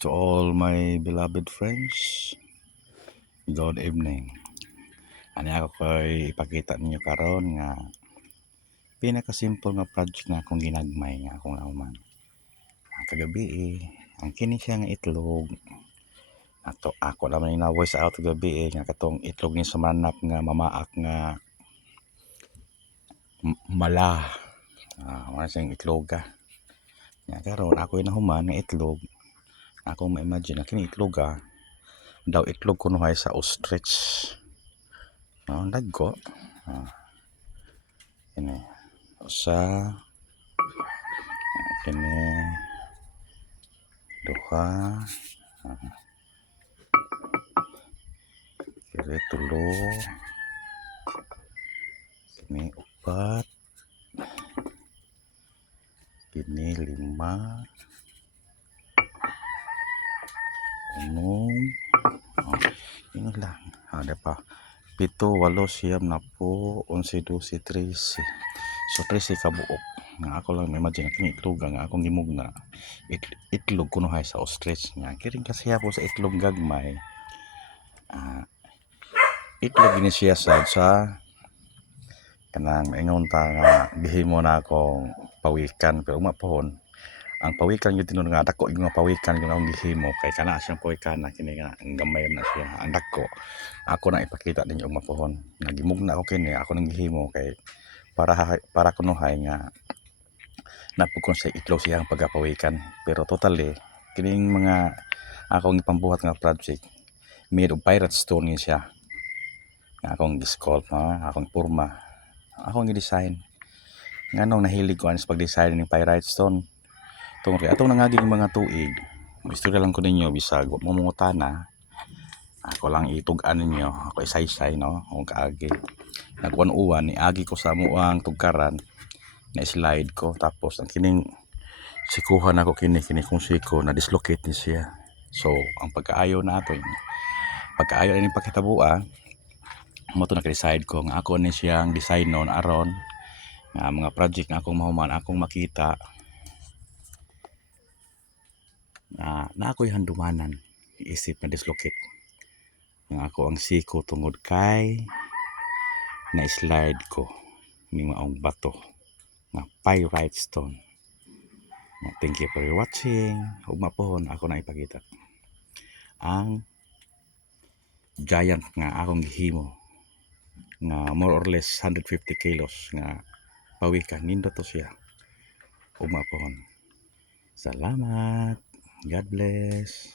To all my beloved friends, good evening. Ani ako ko'y ipakita ninyo karon nga pinaka-simple nga project na akong ginagmay nga akong nauman. Kagabi ang kini siya nga itlog. Ako naman na voice out kagabi nga katong itlog ni sumanap nga mamaak nga mala. Wala siyang itlog ka. Nga karon ako nahuman nga itlog. Ako ma-imagine na kini itlog daw itlog kunuhay sa ostrich. Dagko. Ini usa kini duha kiri tulo kini upat kini lima unom ini lang ada pa 7, 8, 9, 10, 11, 12, 13 so 13 ka buok nga ako lang imagine kini itlog nga akong gimugna itlog kunuhay sa ostrich nga kiring kasi po sa itlog gagmay itlog ini siya sa kanang maingon ta nga gihimo na akong pawikan pero umapon ang pawikan yung tinun nga dako yung pawikan yung akong gihimo kay kana siyang pawikan na kini nga ang gamay na siya ang dako ako na ipakita ninyo og mapuhon nga gimugna ako kini ako nang gihimo kay para kunuhay nga napukon sa itlog siyang pagapawikan pero totally kining mga akong ipambuhat nga project made of pirate stone siya nga akong gi-sculpt akong porma akong gi-design nganong nahilig ko sa pag-design ng pirate stone tungod kay atong nangaging mga tuig istorya lang ko ninyo bisag mo mungutana ako lang itug-an ninyo ako isaysay kung kaagi nagwan-uwan ni agi ko sa amuang tugkaran na slide ko tapos ang kining sikuhan ako kini kung siko na dislocate ni siya so ang pagkaayo na ato pagkaayo ini pagkitabua mo to naka-decide ko nga ako ni siyang design non aron nga mga project nga akong mahuman akong makita na ako'y handumanan isip na dislocate nga ako ang siko tungod kay na slide ko ning maong bato nga pirate stone. Thank you for watching. Ugma pohon ako na ipakita ang giant nga akong gihimo nga more or less 150 kilos nga pawikan nindot to siya. Ugma pohon. Salamat. God bless.